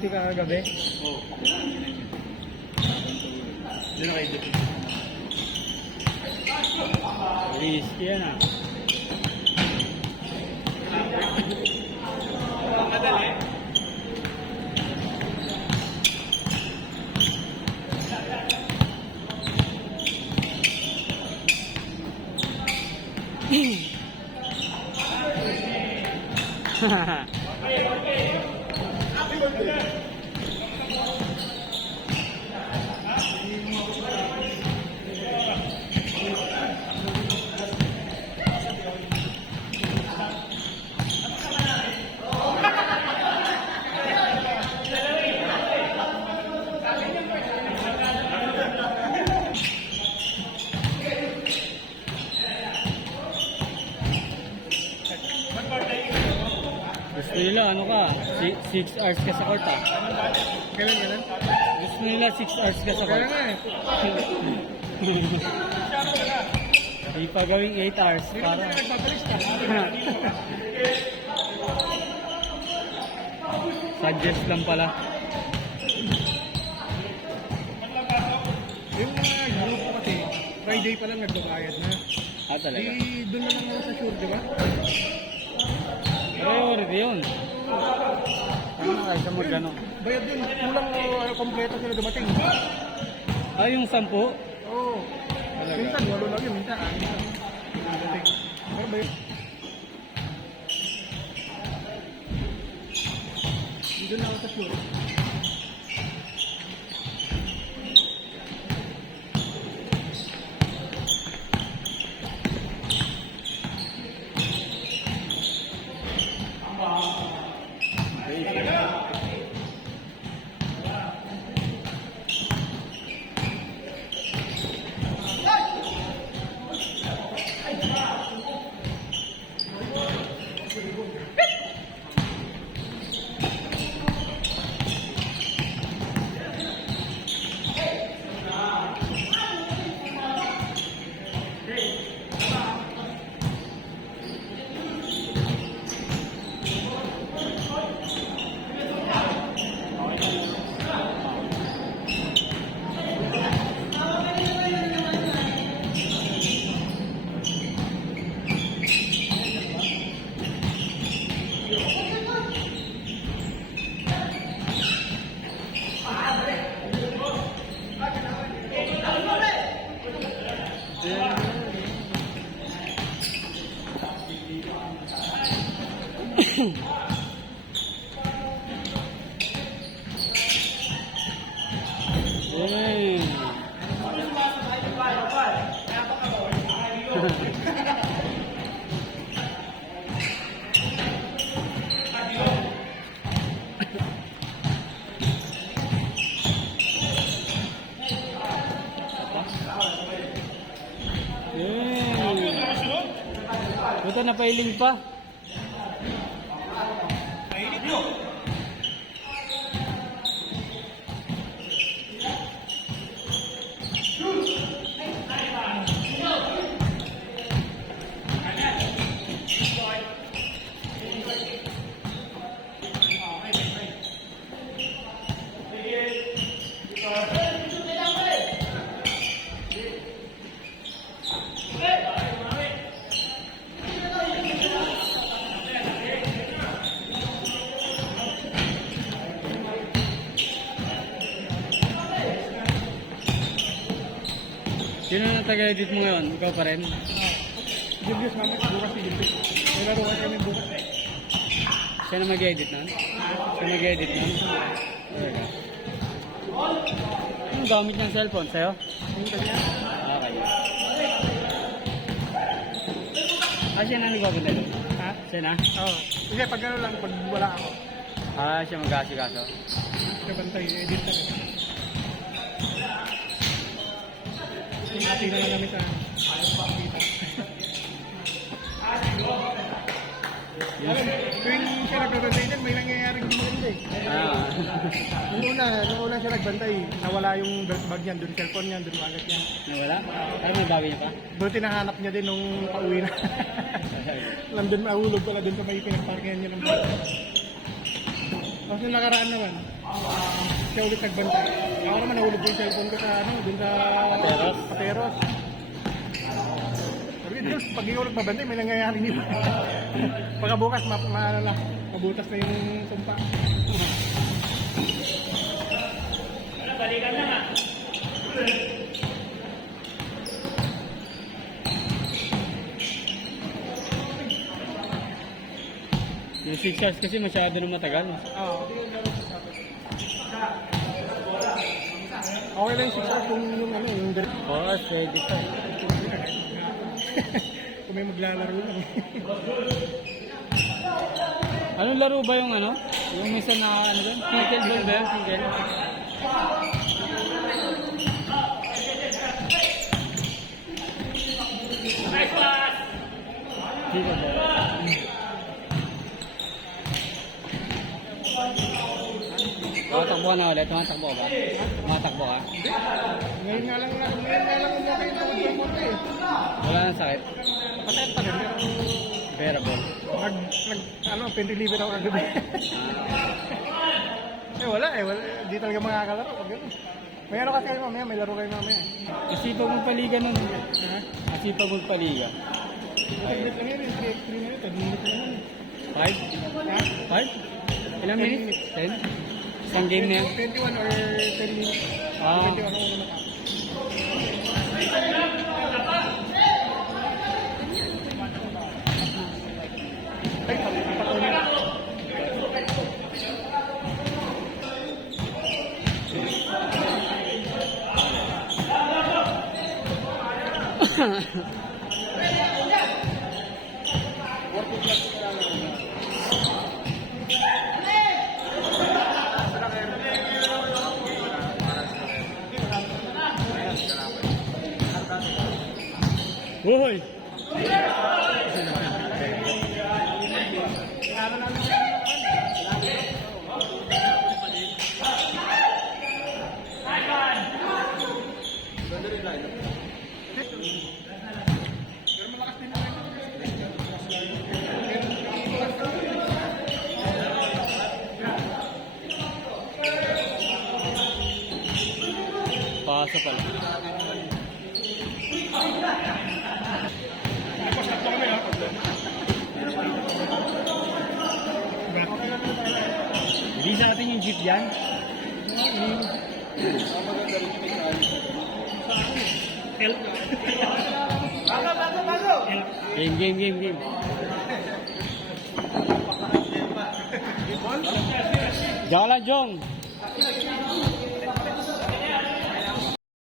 20 kagabi. Oo. Hindi na kayo dito. Risky yan ah. Madali. Gusto nila ano ka, 6 hours ka sa court ah. Kailan yan? Gusto nila 6 hours ka sa Kaya court. nga eh. Di pa gawing 8 hours Hindi para. naman sila nagpapalista. Suggest lang pala. Yung mga group ko kasi, Friday pa lang nagbabayad na. Ah, talaga? Di doon na lang ako sa sure, di ba? Priority yun. Ano na kayo sa magano? Bayad din. Kulang kompleto sila dumating. Ah, yung 10? Oo. Talaga? Minsan, walo lang yun. Minsan, dumating. Pero bayad. Di doon na ako sa sure. Yay! Yay! Buta na pailing pa. Sino na taga-edit mo ngayon? Ikaw pa rin? Julius, mamit. Bukas si Julius. May laro kami bukas. Siya na mag-edit nun? Siya mag-edit nun? Talaga? Anong gamit ng cellphone? Sa'yo? Yung kanya. Ah, kaya. Ah, siya na nagpapunta doon? Ha? Siya na? Oo. Kasi pag ano lang, pag wala ako, Ah, siya mag-asikaso. kabantay, edit ka. Hati na lang namin sa tuwing siya nagbabantay din, may nangyayaring di maganda eh. Ah. Nung una siya nagbantay, nawala yung belt bag niyan, dun cellphone niyan, dun wallet niya. Nawala? Ay, may bawi niya pa? Buti nahanap niya din nung pauwi na. Nandun mahulog pala dun sa may pinagparkingan niya ng belt. Tapos yung nakaraan naman, Siya ulit nagbantay. Ako naman nahulog yung cellphone ko sa ano, dun sa Pateros? Pateros. Sabi ko, Diyos, pag ikaw nagbabantay, may nangyayari nito. Pagkabukas, maano na, mabutas na yung sumpa. Balikan na nga. Yung 6 hours kasi masyado na matagal. Oo. Okay lang yung 6 hours kung yung ano, yung direct. Oo, pwede pa. Kung may maglalaro lang. Anong laro ba yung ano? Yung minsan na ano doon? Pickleball ba yun? Pickle? Pickleball. Tumatakbo ka na ulit? Tumatakbo ka ba? Tumatakbo ka? Ngayon nga lang umukay yung tawag yung konti eh. Wala nang sakit? Patay pa rin, pero Bearable. pen-reliever ako kagabi. Wala. Hindi talaga makakalaro. Pag gano'n. May ano kasi kayo mamaya, may laro kayo mamaya. Kasi pag magpaliga nun. Ha? Kasi pag magpaliga. Taglit lang yun, 3 minutes, 10 minutes lang yun. 5? Ha? 5? Ilang 10 minutes? 10? Isang game na yan? 21 or 10 minutes. Ah. 21 ako muna pa. Ay, patuloy na. Uy! Pasa pala. Hindi sa atin yung jeep dyan. Game. Diyan ka lang, Jong.